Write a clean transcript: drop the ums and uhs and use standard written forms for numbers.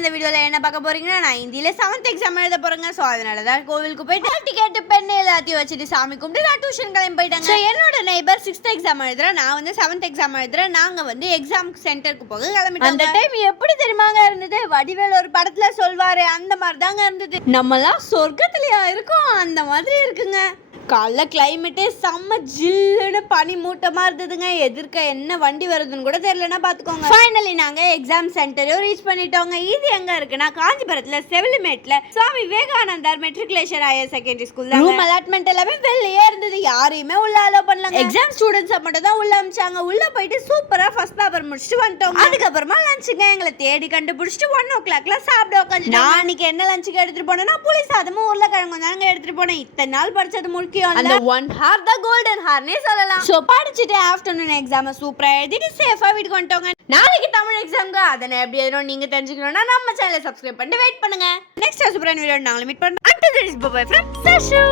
இந்த வீடியோல என்ன பார்க்க போறீங்கன்னா நான் இந்தியில 7th எக்ஸாம் எழுத போறேங்க. சோ அதனால தான் கோவிலுக்கு போயிட்டு டிக்கெட் பென் எல்லாத்தையும் வச்சுட்டு சாமி கும்பிட்டு நான் டியூஷன் கிளம்பி போயிட்டாங்க. சோ என்னோட நெய்பர் 6th எக்ஸாம் எழுதுறேன், நான் வந்து 7th எக்ஸாம் எழுதுறேன். நாங்க வந்து எக்ஸாம் சென்டருக்கு போக கிளம்பிட்டோம். அந்த டைம் எப்படி தெரியுமாங்க இருந்தது, வடிவேல் ஒரு படத்துல சொல்வாரு அந்த மாதிரி தாங்க இருந்தது. நம்மலாம் சொர்க்கத்திலயா இருக்கோம் அந்த மாதிரி இருக்குங்க. காலைல கிளைமேட்டே செம்ம ஜில்லுன்னு பனி மூட்டமா இருந்ததுங்க. எதிர்க்க என்ன வண்டி வருதுன்னு கூட தெரியலன்னா பாத்துக்கோங்க. ஃபைனலி நாங்க எக்ஸாம் சென்டரையும் ரீச் பண்ணிட்டோங்க. இது எங்க இருக்குன்னா காஞ்சிபுரத்துல செவிலிமேட்ல Swami Vivekanandar matriculation higher secondary school. Room allotment எல்லாமே வெளியே இருந்தது, யாரையுமே உள்ள அலோ பண்ணலங்க. எக்ஸாம் ஸ்டூடெண்ட்ஸ் மட்டும் தான் உள்ள அமிச்சாங்க. உள்ள போயிட்டு சூப்பரா ஃபர்ஸ்ட் பேப்பர் முடிச்சுட்டு வந்துட்டோம். அதுக்கப்புறமா லஞ்சுங்க எங்களை தேடி கண்டுபிடிச்சிட்டு 1 o'clockல சாப்பிட உட்காந்து. நான் அன்னைக்கு என்ன லஞ்சுக்கு எடுத்துட்டு போனேன்னா புளி சாதமும் உருளைக்கிழங்கு தாங்க எடுத்துட்டு போனேன். இத்தனை நாள் படிச்சது முக்கியம், அந்த 1 hour தான் கோல்டன் ஹார்னே சொல்லலாம். சோ படிச்சிட்டு ஆஃப்டர்நூன் எக்ஸாம் சூப்பரா எழுதிட்டு சேஃபா வீட்டுக்கு வந்துட்டோங்க. நாளைக்கு தமிழ் எக்ஸாம்க்கு அதனை எப்படி எழுதணும் நீங்க தெரிஞ்சுக்கணும்னா நம்ம சேனலை சப்ஸ்கிரைப் பண்ணிட்டு வெயிட் பண்ணுங்க. நெக்ஸ்ட் சூப்பரான வீடியோ நாங்களே மீட் பண்றோம். Until then, bye bye from Sashu.